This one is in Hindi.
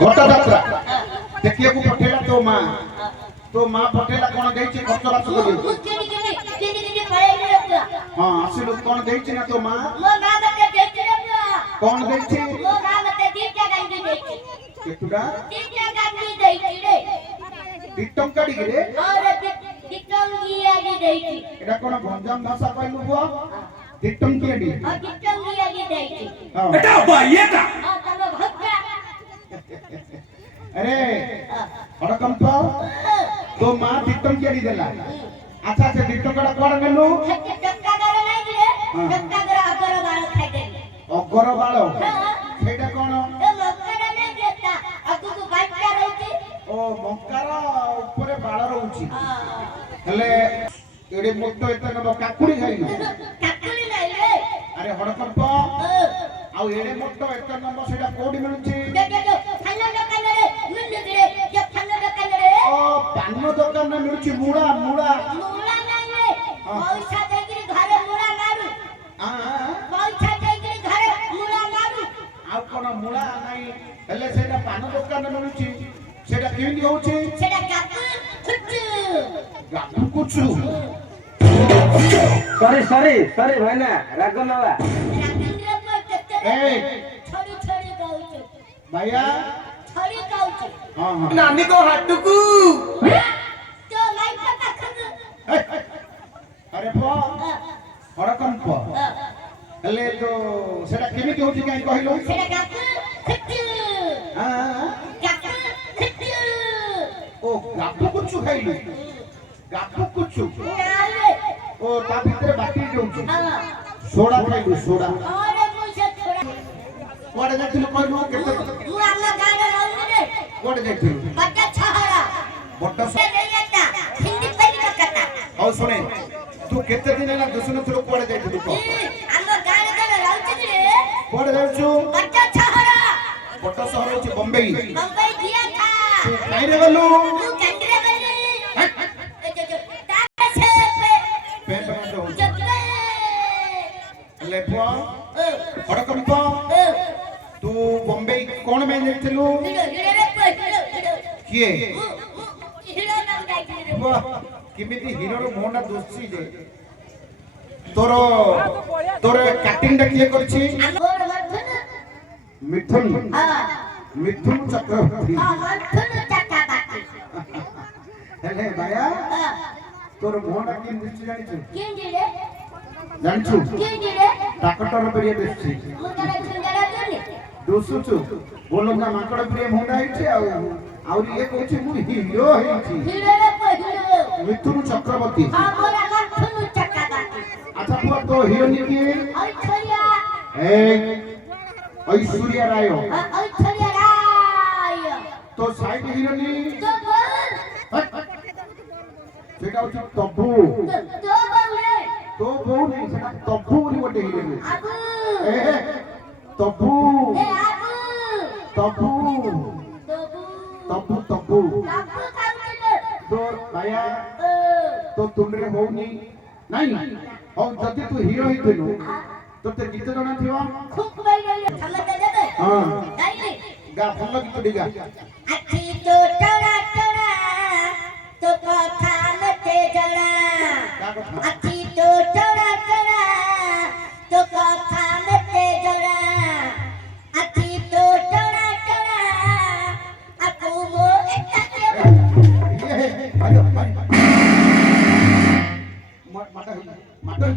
घट यात्रा देखिए को पठेला तो मां पठेला कोन देछि खर्च बात करियो हां आसिलु कोन देछि ना तो मां मो मां मते देछि रे कोन देछि मो मां मते दीटा गांडी देछि केतुडा दीटा गांडी देछि रे दिटम काडी रे और दिटम गियागी देछि एटा कोन गंजाम भाषा कहलु बुआ दिटम कियाडी और दिटम गियागी देछि बेटा बाईएटा हां तब भक्का अरे अडकंप तो मां दिटम कियाडी देला अच्छा से दिटम कड़ा कोन गेलु टक्का करे नै रे टक्का करे अगर बाळ खाइ देली अगर बाळ सेटा कोन ए मक्का नै देता अगु को बाइटा रहती ओ मक्कार ऊपर बाळ रहउची हां हेले एडे मोटो एते न काकुड़ी खाइलु काकुड़ी नै रे अरे हडकंप आउ एडे मोटो एते न सेटा कोडी मिलुची दे फल दुकान रे मिलु रे जे फल दुकान रे ओ पान दुकान में मिलुची मुड़ा मुड़ा मुला नै रे पैसा देगिरी घरे मुला मारू पैसा देगिरी घरे मुला मारू आ कोन मुड़ा नाही हेले सेटा पान दुकान में मिलुची सेटा केंदी होउची सेटा गापु खुचु गापु कुछु सॉरी भाईना राग नवा राजेंद्र पर कते ए छोड़ी छोड़ी कहउछु भैया छोड़ी कहउछु हां हां नानी को हाटुकू तो लाइट पाखु अरे पो हडकंप हेले तो सेटा केमिति होउची काई कहिलो सेटा गापु खुचु हां गापु खुचु ओ गापु कुछु खाइलु गापु कुछु नाले ओ ता भीतर बाटी जाउची हां सोडा खाइलु सोडा अरे मुझे छोड़ा कोडे जाथिलु कहलु केते मु आमा गाडे रहू रे कोडे जाथिलु बड्डा छहरा बड्डा से लेता हिंदी पढ़ी कता औ सुने तू केते दिन ना दुसुन थरो कोडे जाथिलु को आमा गाडे गाडे रहू रे कोडे जाउछु बड्डा छहरा बड्डा शहर होची बम्बई बम्बई दिया था तू काई रे गलु तू कंट्री बनी जो ताके से पे पे तो जबले लेपो हडकंप तू बम्बई कोन में जाथिलु हीरो हीरो रे हीरो किए हीरो नाम गाइले रे वाह किमिति हीरो रो मोहना दोस्ती जे तोरो तोरे काटिंग दा किए करछि और मथुन मिथुन हां मिथुन चक्रवर्ती हां मथुन चटा बाटी हेले भाया हां तोर मोहना कि दृष्टि जानिछु केंजी रे जानिछु केंजी रे टाकटर प्रिय दृष्टि मुकरा चुंगरा तोनी दोसुछु बोलो ना माकड़ प्रिय मोहना आइछि आउरी ये कहछि मु हीरो हेछि हीरो रे हीरो मिथुन चक्रवर्ती हां मोरा मथुन चटा बाटी अच्छा पुआ तो हीरोनी की ऐश्वर्या ए ऐश्वर्या राय ऐश्वर्या राय तो साइड हीरोनी तो बोल सेटा होछि तब्बू तो बोल रे तो बहु नहीं सेटा तब्बू बोली गोटे हीरोनी आबू ए तब्बू ए आबू तब्बू तबू तब्बू तब्बू तबू खाउले तो भाया तो तुमरे होनी नहीं और जति तू हीरो ही थिलु तो ते गीत जणा थिवा खूब बैले समझ देबे हां गाइले गा भल गीत दिगा आखी तो टड़ा टड़ा तो कथा मते जला का कथा आखी तो टड़ा टड़ा तो कथा मते जला आखी तो टड़ा टड़ा आपू मो एकटा ये आयो माटा माटा